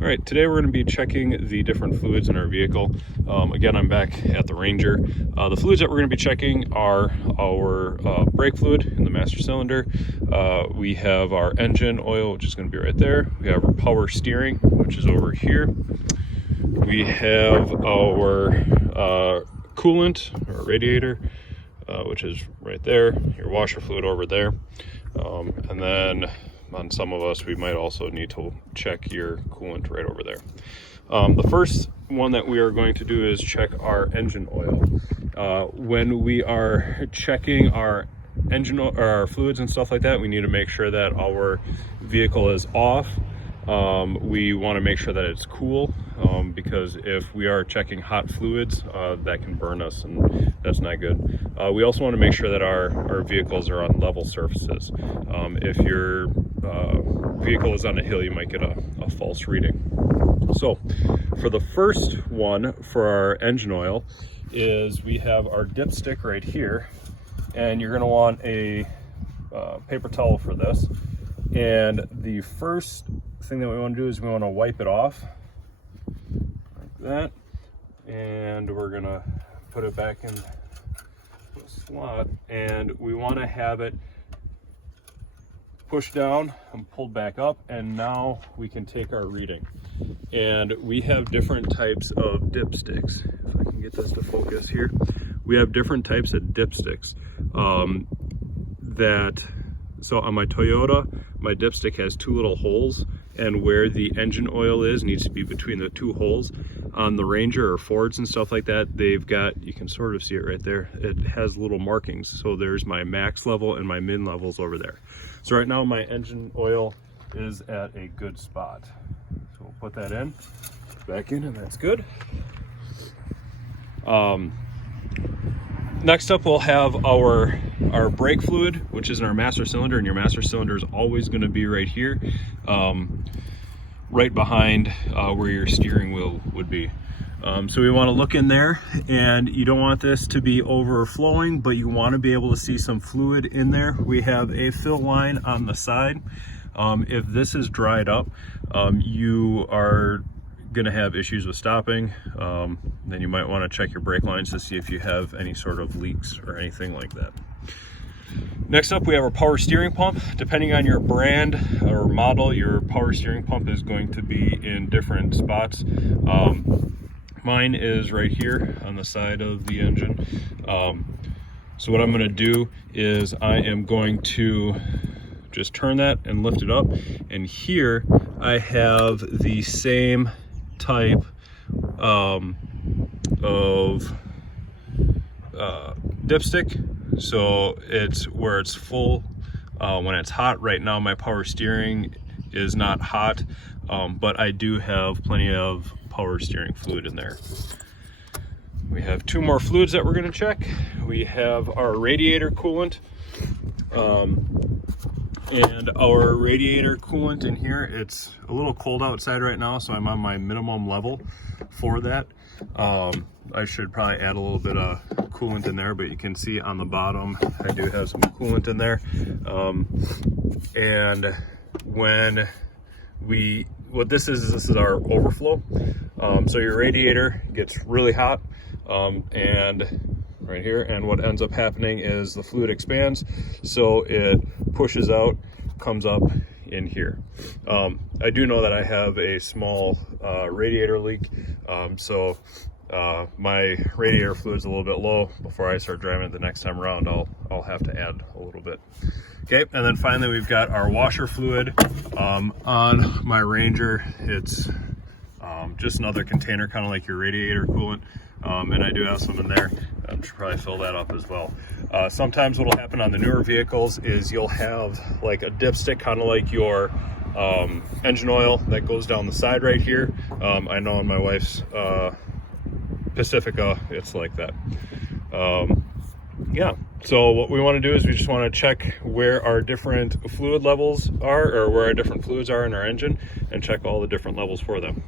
All right, today we're going to be checking the different fluids in our vehicle. Again, I'm back at the Ranger. The fluids that we're going to be checking are our brake fluid in the master cylinder. We have our engine oil, which is going to be right there. We have our power steering, which is over here. We have our coolant or radiator, which is right there. Your washer fluid over there. And then on some of us, we might also need to check your coolant right over there. The first one that we are going to do is check our engine oil. When we are checking our engine or our fluids and stuff like that, we need to make sure that our vehicle is off. We want to make sure that it's cool, because if we are checking hot fluids, that can burn us, and that's not good. We also want to make sure that our vehicles are on level surfaces. If your vehicle is on a hill, you might get a false reading. So for the first one for our engine oil is we have our dipstick right here, and you're going to want a paper towel for this. And the first thing that we want to do is we want to wipe it off like that, and we're going to put it back in the slot, and we want to have it pushed down and pulled back up, and now we can take our reading. And we have different types of dipsticks. If I can get this to focus here, we have different types of dipsticks so on my Toyota, my dipstick has two little holes, and where the engine oil is needs to be between the two holes. On the Ranger or Fords and stuff like that, they've got, you can sort of see it right there, it has little markings. So there's my max level and my min levels over there. So right now my engine oil is at a good spot. So we'll put that in, back in, and that's good. Next up, we'll have our brake fluid, which is in our master cylinder, and your master cylinder is always going to be right here, right behind where your steering wheel would be. So we want to look in there, and you don't want this to be overflowing, but you want to be able to see some fluid in there. We have a fill line on the side. If this is dried up, you are going to have issues with stopping. Then you might want to check your brake lines to see if you have any sort of leaks or anything like that. Next up, we have our power steering pump. Depending on your brand or model, your power steering pump is going to be in different spots. Mine is right here on the side of the engine. So what I'm going to do is I am going to just turn that and lift it up, and here I have the same type of dipstick. So it's where it's full when it's hot. Right now my power steering is not hot, but I do have plenty of power steering fluid in there. We have two more fluids that we're going to check. We have our radiator coolant, and our radiator coolant in here, it's a little cold outside right now, so I'm on my minimum level for that. I should probably add a little bit of coolant in there, but you can see on the bottom I do have some coolant in there. And what this is our overflow. So your radiator gets really hot, and right here, and what ends up happening is the fluid expands, so it pushes out, comes up in here. I do know that I have a small radiator leak, so my radiator fluid's a little bit low. Before I start driving it the next time around, I'll have to add a little bit. Okay, and then finally we've got our washer fluid. On my Ranger, it's just another container, kind of like your radiator coolant, and I do have some in there. I should probably fill that up as well. Sometimes what will happen on the newer vehicles is you'll have like a dipstick, kind of like your engine oil that goes down the side right here. I know on my wife's Pacifica, it's like that. Yeah, so what we want to do is we just want to check where our different fluid levels are, or where our different fluids are in our engine, and check all the different levels for them.